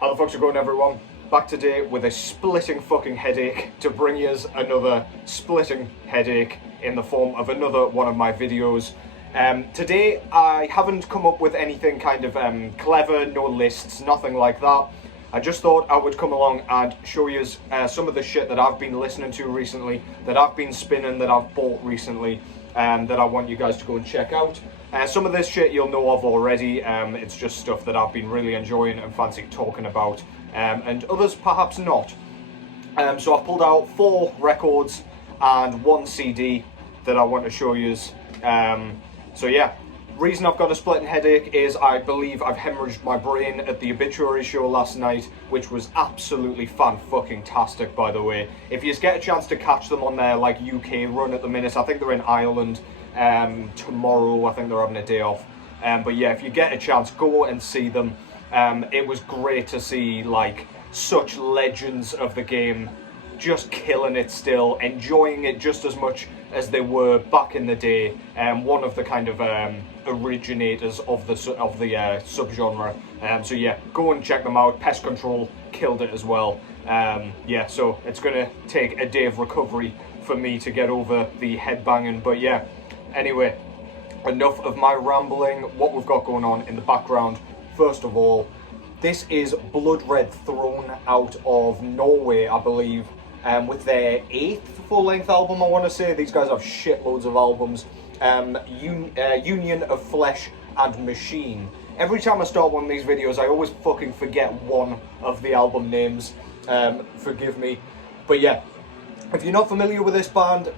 How the fuck's it going, everyone? Back today with a splitting fucking headache to bring you another splitting headache in the form of another one of my videos. Today I haven't come up with anything kind of clever, no lists, nothing like that. I just thought I would come along and show you some of the shit that I've been listening to recently, that I've been spinning, that I've bought recently, that I want you guys to go and check out. Some of this shit you'll know of already. It's just stuff that I've been really enjoying and fancy talking about, and others perhaps not. So I've pulled out 4 records and 1 CD that I want to show you. So yeah, reason I've got a splitting headache is I believe I've hemorrhaged my brain at the obituary show last night, which was absolutely fan-fucking-tastic, by the way. If you get a chance to catch them on their like UK run at the minute, I think they're in Ireland tomorrow. I think they're having a day off. But yeah, if you get a chance, go and see them. It was great to see like such legends of the game just killing it still, enjoying it just as much as they were back in the day. One of the kind of originators of the subgenre. So yeah, go and check them out. Pest Control killed it as well. Yeah, so it's gonna take a day of recovery for me to get over the headbanging. But yeah, anyway, enough of my rambling. What we've got going on in the background, first of all, this is Blood Red Throne out of Norway, I believe. With their 8th full-length album, I want to say. These guys have shitloads of albums. Union of Flesh and Machine. Every time I start one of these videos, I always fucking forget one of the album names. Forgive me. But yeah, if you're not familiar with this band,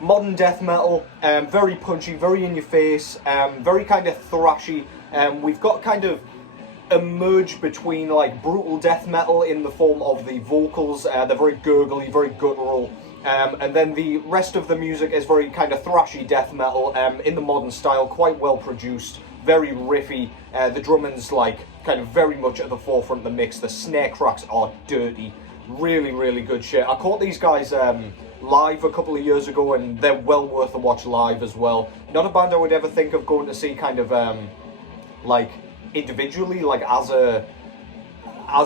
modern death metal, very punchy, very in your face, very kind of thrashy. We've got kind of a merge between like brutal death metal in the form of the vocals. They're very gurgly, very guttural, and then the rest of the music is very kind of thrashy death metal in the modern style, quite well produced, very riffy. The drumming's like kind of very much at the forefront of the mix. The snare cracks are dirty, really good shit. I caught these guys live a couple of years ago, and they're well worth a watch live as well. Not a band I would ever think of going to see kind of like individually, like as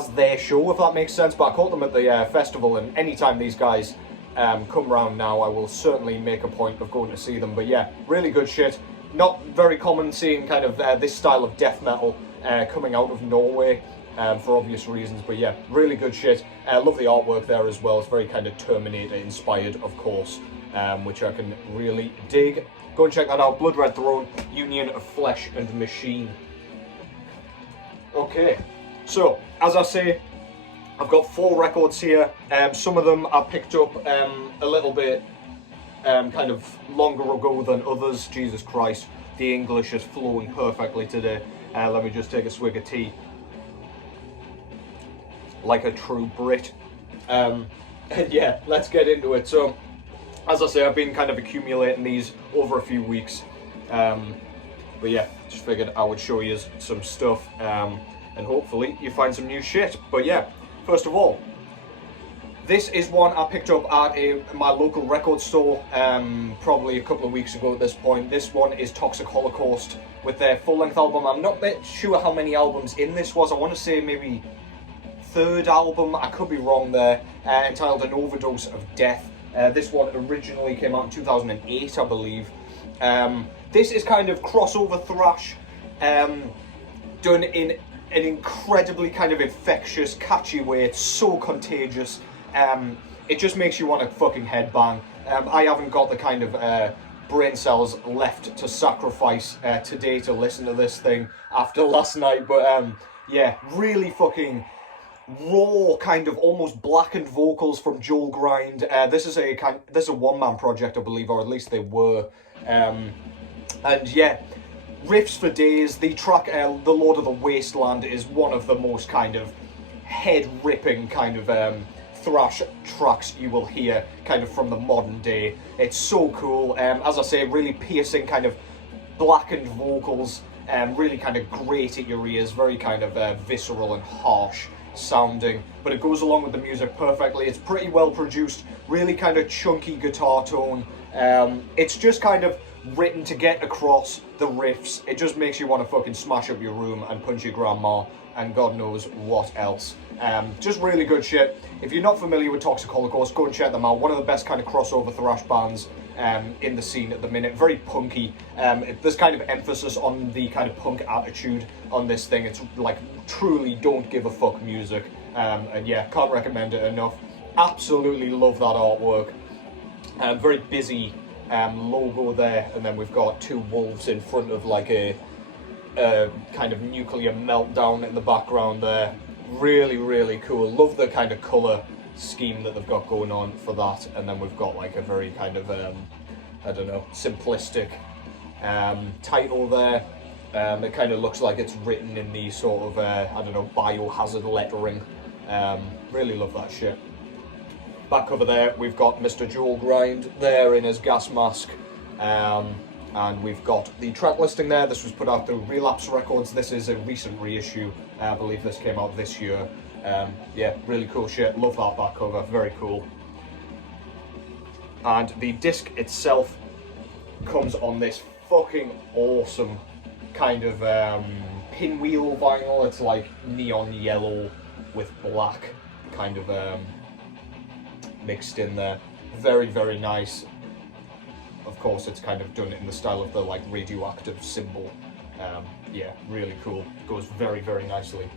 their show, if that makes sense. But I caught them at the festival, and anytime these guys come round now, I will certainly make a point of going to see them. But yeah, really good shit. Not very common seeing kind of this style of death metal coming out of Norway, for obvious reasons. But yeah, really good shit. Love the artwork there as well. It's very kind of Terminator inspired, of course, which I can really dig. Go and check that out. Blood Red Throne, Union of Flesh and Machine. Okay, so as I say, I've got 4 records here. Some of them I picked up a little bit kind of longer ago than others. Jesus Christ, the English is flowing perfectly today. Let me just take a swig of tea. Like a true Brit. And yeah, let's get into it. So, as I say, I've been kind of accumulating these over a few weeks. But yeah, just figured I would show you some stuff, and hopefully you find some new shit. But yeah, first of all, this is one I picked up at my local record store probably a couple of weeks ago at this point. This one is Toxic Holocaust with their full-length album. I'm not sure how many albums in this was. I want to say maybe 3rd album, I could be wrong there, entitled An Overdose of Death. This one originally came out in 2008, I believe. This is kind of crossover thrash, done in an incredibly kind of infectious, catchy way. It's so contagious. It just makes you want to fucking headbang. I haven't got the kind of brain cells left to sacrifice today to listen to this thing after last night, but yeah, really fucking raw, kind of almost blackened vocals from Joel Grind. This is a one-man project, I believe, or at least they were. And yeah, riffs for days. The track The Lord of the Wasteland is one of the most kind of head-ripping kind of thrash tracks you will hear kind of from the modern day. It's so cool. As I say, really piercing kind of blackened vocals, really kind of grate at your ears, very kind of visceral and harsh sounding, but it goes along with the music perfectly. It's pretty well produced, really kind of chunky guitar tone. It's just kind of written to get across the riffs. It just makes you want to fucking smash up your room and punch your grandma and God knows what else. Just really good shit. If you're not familiar with Toxic Holocaust, go and check them out. One of the best kind of crossover thrash bands in the scene at the minute. Very punky. There's kind of emphasis on the kind of punk attitude on this thing. It's like truly don't give a fuck music. And yeah, can't recommend it enough. Absolutely love that artwork. Very busy logo there, and then we've got two wolves in front of like a kind of nuclear meltdown in the background there. Really, really cool. Love the kind of colour scheme that they've got going on for that. And then we've got like a very kind of, I don't know, simplistic title there. It kind of looks like it's written in the sort of, I don't know, biohazard lettering. Really love that shit. Back over there, we've got Mr. Joel Grind there in his gas mask. And we've got the track listing there. This was put out through Relapse Records. This is a recent reissue. I believe this came out this year. Yeah, really cool shit. Love that back cover. Very cool. And the disc itself comes on this fucking awesome kind of pinwheel vinyl. It's like neon yellow with black kind of mixed in there. Very, very nice. Of course, it's kind of done in the style of the like radioactive symbol. Yeah, really cool. Goes very, very nicely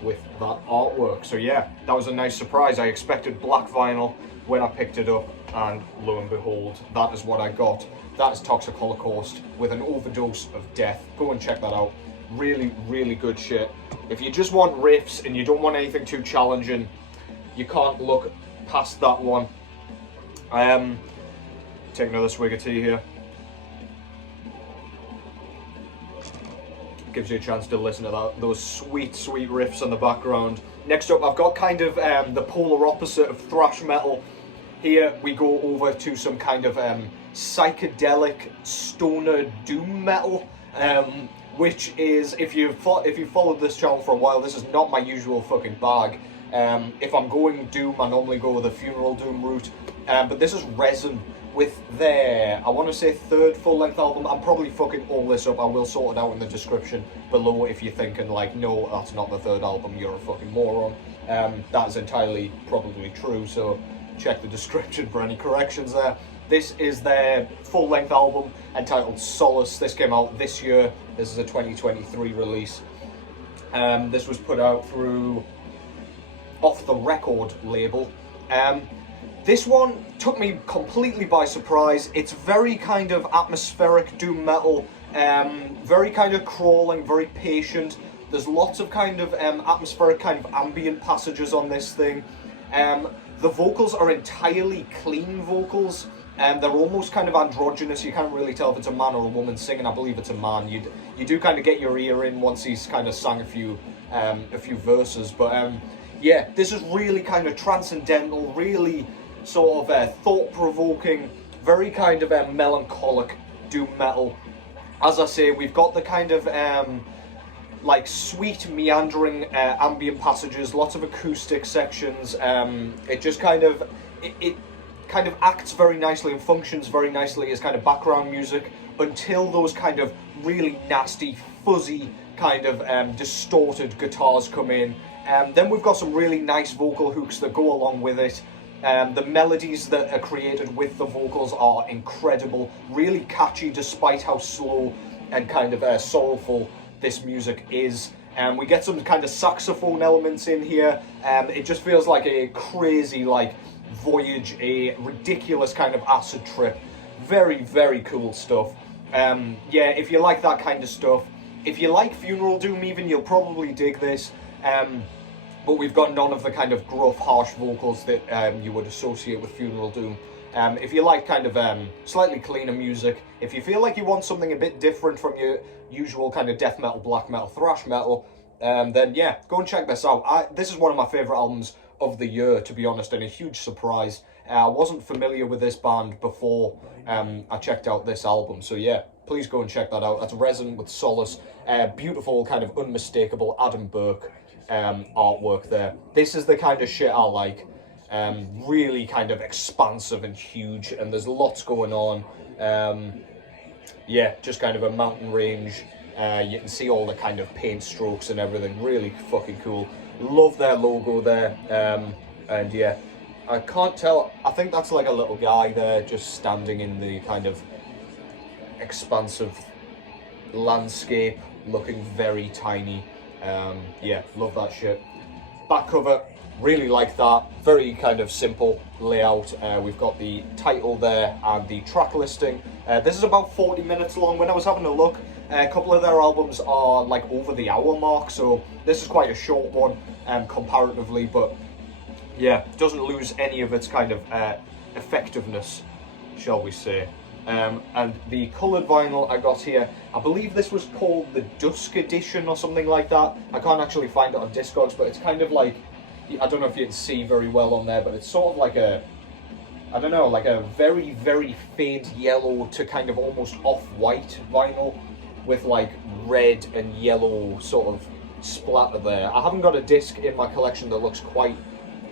with that artwork. So yeah, that was a nice surprise. I expected black vinyl when I picked it up, and lo and behold, that is what I got. That is Toxic Holocaust with an Overdose of Death. Go and check that out. Really, really good shit. If you just want riffs and you don't want anything too challenging, you can't look past that one. Take another swig of tea here. Gives you a chance to listen to those sweet, sweet riffs in the background. Next up, I've got kind of the polar opposite of thrash metal. Here we go over to some kind of psychedelic stoner doom metal, which is, if you've followed this channel for a while, this is not my usual fucking bag. If I'm going doom, I normally go with the funeral doom route, but this is Rezn with their, I want to say, third full-length album. I'm probably fucking all this up. I will sort it out in the description below if you're thinking like, no, that's not the third album, you're a fucking moron. That is entirely probably true, so check the description for any corrections there. This is their full-length album entitled Solace. This came out this year. This is a 2023 release. This was put out through Off the Record label. This one took me completely by surprise. It's very kind of atmospheric doom metal, very kind of crawling, very patient. There's lots of kind of atmospheric kind of ambient passages on this thing. The vocals are entirely clean vocals, and they're almost kind of androgynous. You can't really tell if it's a man or a woman singing. I believe it's a man. You do kind of get your ear in once he's kind of sang a few verses, but yeah, this is really kind of transcendental, really sort of thought-provoking, very kind of melancholic doom metal. As I say, we've got the kind of like sweet meandering ambient passages, lots of acoustic sections. It just kind of it kind of acts very nicely and functions very nicely as kind of background music until those kind of really nasty, fuzzy kind of distorted guitars come in. Then we've got some really nice vocal hooks that go along with it. The melodies that are created with the vocals are incredible, really catchy despite how slow and kind of soulful this music is. We get some kind of saxophone elements in here. It just feels like a crazy like voyage, a ridiculous kind of acid trip. Very, very cool stuff. Yeah, if you like that kind of stuff, if you like funeral doom even, you'll probably dig this. But we've got none of the kind of gruff, harsh vocals that you would associate with funeral doom. If you like kind of slightly cleaner music, if you feel like you want something a bit different from your usual kind of death metal, black metal, thrash metal, then yeah, go and check this out. This is one of my favourite albums of the year, to be honest, and a huge surprise. I wasn't familiar with this band before I checked out this album, so yeah, please go and check that out. That's Rezn with Solace. Beautiful, kind of unmistakable Adam Burke artwork there. This is the kind of shit I like. Really kind of expansive and huge, and there's lots going on. yeah, just kind of a mountain range. You can see all the kind of paint strokes and everything, really fucking cool. Love their logo there, and yeah, I can't tell, I think that's like a little guy there just standing in the kind of expansive landscape, looking very tiny. Yeah, love that shit. Back cover, really like that, very kind of simple layout. We've got the title there and the track listing. This is about 40 minutes long. When I was having a look, a couple of their albums are like over the hour mark, so this is quite a short one comparatively, but yeah, doesn't lose any of its kind of effectiveness, shall we say. And the coloured vinyl I got here, I believe this was called the Dusk Edition or something like that. I can't actually find it on Discogs, but it's kind of like, I don't know if you can see very well on there, but it's sort of like a, I don't know, like a very, very faint yellow to kind of almost off-white vinyl with like red and yellow sort of splatter there. I haven't got a disc in my collection that looks quite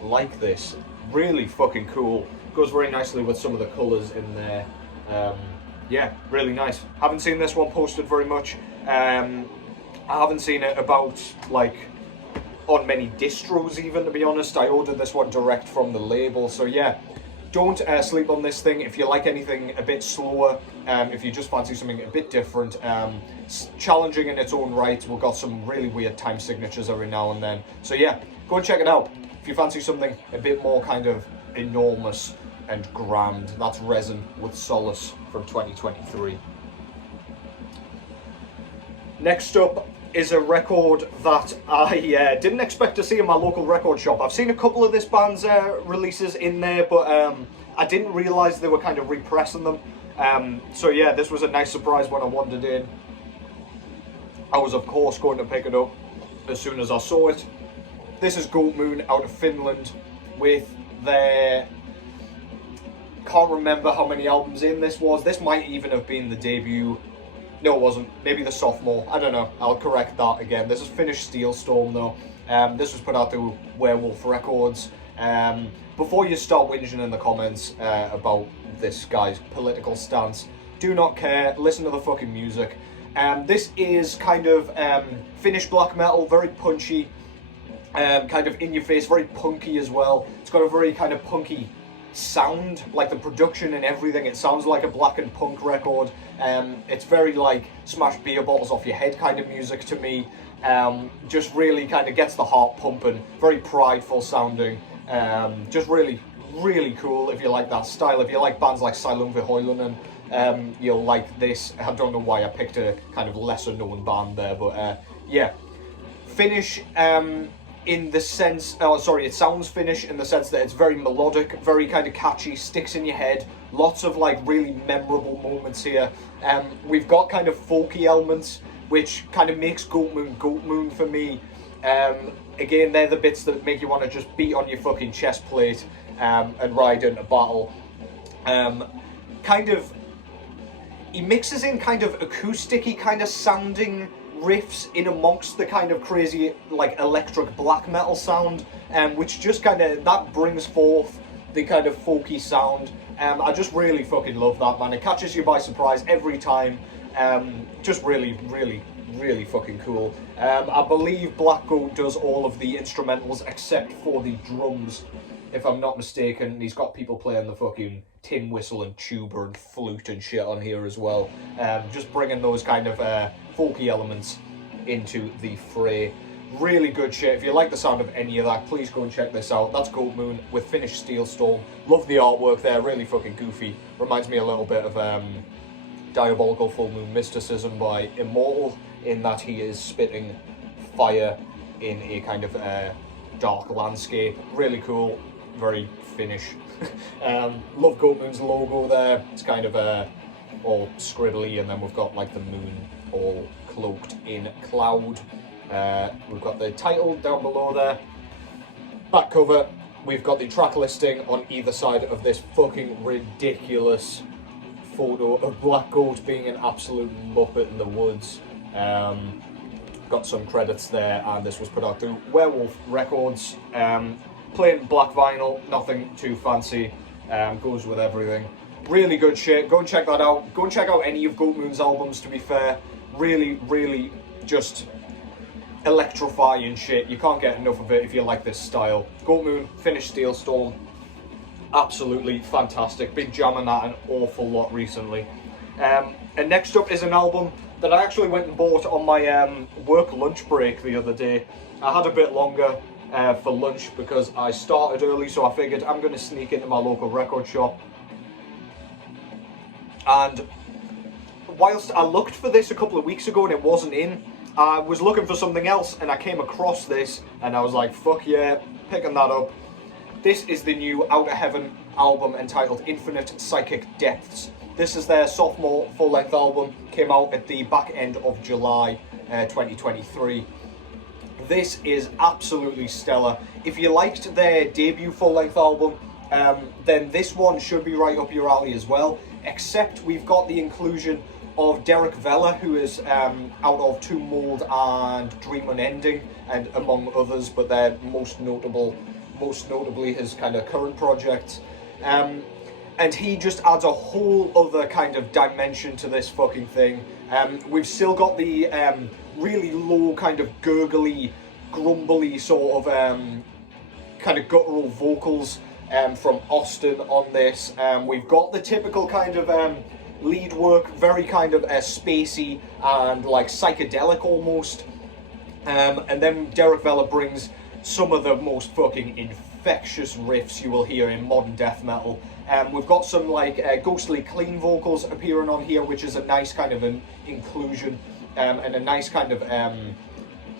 like this. Really fucking cool. Goes very nicely with some of the colours in there. Yeah, really nice. Haven't seen this one posted very much. I haven't seen it about like on many distros even, to be honest. I ordered this one direct from the label, so yeah, don't sleep on this thing. If you like anything a bit slower, if you just fancy something a bit different, challenging in its own right. We've got some really weird time signatures every now and then, so yeah, go and check it out if you fancy something a bit more kind of enormous and grand. That's Rezn with Solace from 2023. Next up is a record that I didn't expect to see in my local record shop. I've seen a couple of this band's releases in there, but I didn't realise they were kind of repressing them. So yeah, this was a nice surprise when I wandered in. I was of course going to pick it up as soon as I saw it. This is Goatmoon out of Finland with their, can't remember how many albums in this was. This might even have been the debut. No, it wasn't. Maybe the sophomore. I don't know. I'll correct that again. This is Finnish Steel Storm though. This was put out through Werewolf Records. Before you start whinging in the comments about this guy's political stance, do not care. Listen to the fucking music. This is kind of Finnish black metal, very punchy, kind of in your face, very punky as well. It's got a very kind of punky sound, like the production and everything. It sounds like a black and punk record. It's very like smash beer bottles off your head kind of music to me. Just really kind of gets the heart pumping, very prideful sounding. Just really, really cool if you like that style. If you like bands like Silent Vihoilinen, you'll like this. I don't know why I picked a kind of lesser known band there, but yeah. Finnish in the sense, it sounds Finnish in the sense that it's very melodic, very kind of catchy, sticks in your head. Lots of like really memorable moments here. We've got kind of folky elements, which kind of makes Goatmoon Goatmoon for me. Again, they're the bits that make you want to just beat on your fucking chest plate and ride into battle. He mixes in kind of acoustic-y kind of sounding riffs in amongst the kind of crazy like electric black metal sound, which just kind of, that brings forth the kind of folky sound. I just really fucking love that, man. It catches you by surprise every time. Just really, really, really fucking cool. I believe Black Goat does all of the instrumentals except for the drums, if I'm not mistaken. He's got people playing the fucking tin whistle and tuba and flute and shit on here as well. Just bringing those kind of folky elements into the fray. Really good shit. If you like the sound of any of that, please go and check this out. That's Goatmoon with Finnish Steel Storm. Love the artwork there, really fucking goofy. Reminds me a little bit of Diabolical Full Moon Mysticism by Immortal, in that he is spitting fire in a kind of dark landscape. Really cool, very Finnish. Love Goatmoon's logo there. It's kind of all scribbly, and then we've got like the moon all cloaked in cloud. We've got the title down below there. Back cover, we've got the track listing on either side of this fucking ridiculous photo of Black Goat being an absolute muppet in the woods. Got some credits there, and this was put out through Werewolf Records. Plain black vinyl, nothing too fancy, goes with everything. Really good shit. Go and check that out. Go and check out any of Goatmoon's albums, to be fair. Really, really just electrifying shit. You can't get enough of it if you like this style. Goatmoon, Finnish Steel Storm. Absolutely fantastic. Been jamming that an awful lot recently. And next up is an album that I actually went and bought on my work lunch break the other day. I had a bit longer for lunch because I started early, so I figured I'm going to sneak into my local record shop. And whilst I looked for this a couple of weeks ago and it wasn't in, I was looking for something else and I came across this and I was like, fuck yeah, picking that up. This is the new Outer Heaven album entitled Infinite Psychic Depths. This is their sophomore full-length album, came out at the back end of July 2023. This is absolutely stellar. If you liked their debut full-length album, then this one should be right up your alley as well, except we've got the inclusion of Derek Vella, who is out of Tomb Mold and Dream Unending, and among others, but they're most notably his kind of current projects. And he just adds a whole other kind of dimension to this fucking thing. We've still got the really low kind of gurgly, grumbly sort of kind of guttural vocals from Austin on this. We've got the typical kind of lead work, very kind of spacey and like psychedelic almost. And then Derek Vella brings some of the most fucking infectious riffs you will hear in modern death metal. We've got some like ghostly clean vocals appearing on here, which is a nice kind of an inclusion and a nice kind of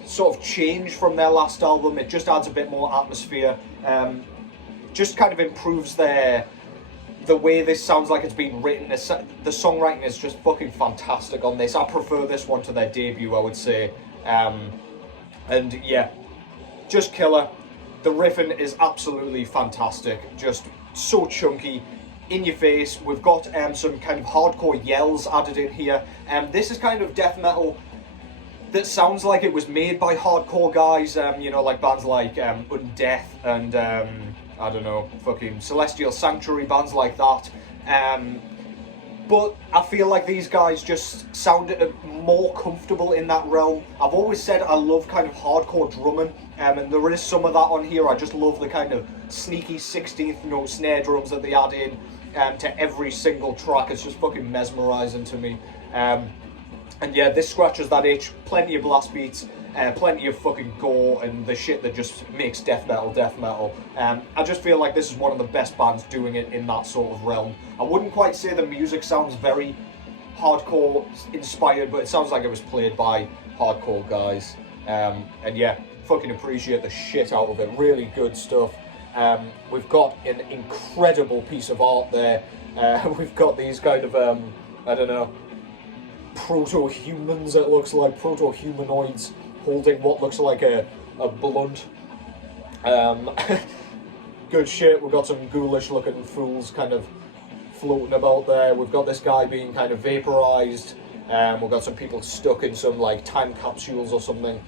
sort of change from their last album. It just adds a bit more atmosphere, just kind of improves the way this sounds like it's been written. The songwriting is just fucking fantastic on this. I prefer this one to their debut, I would say. And yeah, just killer. The riffing is absolutely fantastic, just so chunky, in your face. We've got some kind of hardcore yells added in here. This is kind of death metal that sounds like it was made by hardcore guys, you know, like bands like Undeath and I don't know, fucking Celestial Sanctuary, bands like that. But I feel like these guys just sounded more comfortable in that realm. I've always said I love kind of hardcore drumming, and there is some of that on here. I just love the kind of sneaky 16th note snare drums that they add in to every single track. It's just fucking mesmerising to me. And yeah, this scratches that itch. Plenty of blast beats, plenty of fucking gore, and the shit that just makes death metal. I just feel like this is one of the best bands doing it in that sort of realm. I wouldn't quite say the music sounds very hardcore inspired, but it sounds like it was played by hardcore guys. And yeah, fucking appreciate the shit out of it. Really good stuff. We've got an incredible piece of art there. We've got these kind of, I don't know, proto-humans, it looks like, proto-humanoids holding what looks like a blunt. Good shit. We've got some ghoulish looking fools kind of floating about there. We've got this guy being kind of vaporized. We've got some people stuck in some like time capsules or something,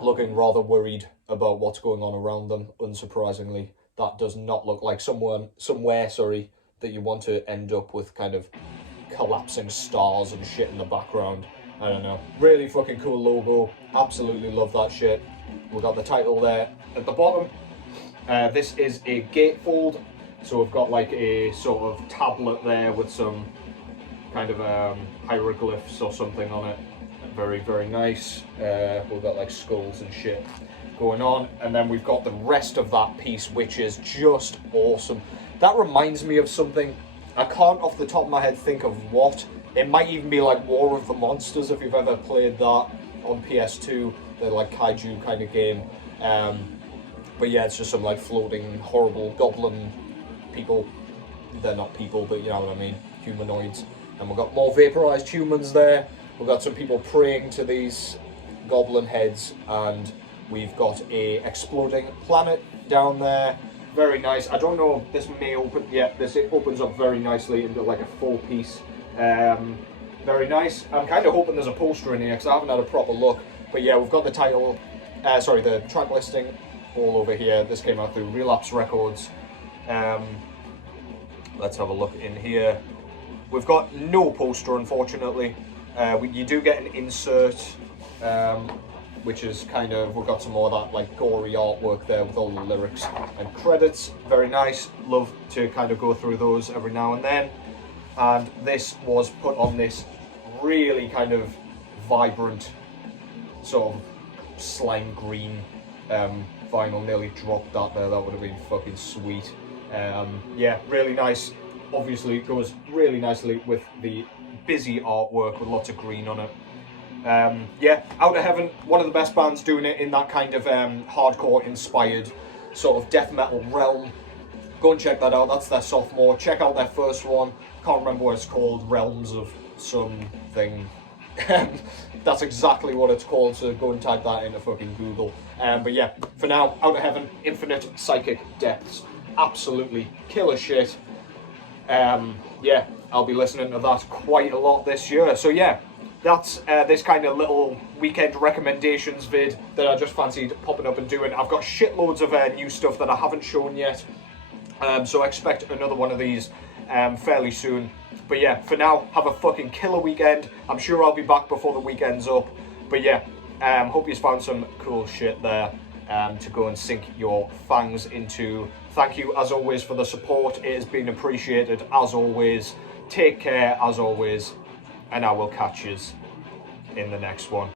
looking rather worried about what's going on around them. Unsurprisingly, that does not look like somewhere that you want to end up with kind of collapsing stars and shit in the background. I don't know. Really fucking cool logo. Absolutely love that shit. We've got the title there at the bottom. This is a gatefold. So we've got like a sort of tablet there with some kind of hieroglyphs or something on it. Very, very nice. We've got like skulls and shit going on. And then we've got the rest of that piece, which is just awesome. That reminds me of something. I can't off the top of my head think of what. It might even be like War of the Monsters, if you've ever played that on PS2. They're like kaiju kind of game. But yeah, it's just some like floating horrible goblin people. They're not people, but you know what I mean. Humanoids. And we've got more vaporized humans there. We've got some people praying to these goblin heads. And we've got a exploding planet down there. Very nice. I don't know if this may open. Yeah, this opens up very nicely into like a full piece. Very nice. I'm kind of hoping there's a poster in here because I haven't had a proper look. But yeah, we've got the title, the track listing all over here. This came out through Relapse Records. Let's have a look in here. We've got no poster, unfortunately. You do get an insert, which is kind of, we've got some more of that like gory artwork there with all the lyrics and credits. Very nice. Love to kind of go through those every now and then. And this was put on this really kind of vibrant sort of slime green vinyl. Nearly dropped that there. That would have been fucking sweet. Yeah, really nice. Obviously it goes really nicely with the busy artwork with lots of green on it. Yeah, Out of Heaven, one of the best bands doing it in that kind of hardcore inspired sort of death metal realm. Go and check that out. That's their Sophomore. Check out their first one. Can't remember what it's called. Realms of something. That's exactly what it's called, so go and type that into fucking Google. But yeah, for now, Out of Heaven, Infinite Psychic Depths. Absolutely killer shit. Yeah, I'll be listening to that quite a lot this year. So yeah, that's this kind of little weekend recommendations vid that I just fancied popping up and doing. I've got shitloads of new stuff that I haven't shown yet. So I expect another one of these fairly soon. But yeah, for now, have a fucking killer weekend. I'm sure I'll be back before the weekend's up. But yeah, hope you've found some cool shit there to go and sink your fangs into. Thank you, as always, for the support. It has been appreciated, as always. Take care, as always. And I will catch you in the next one.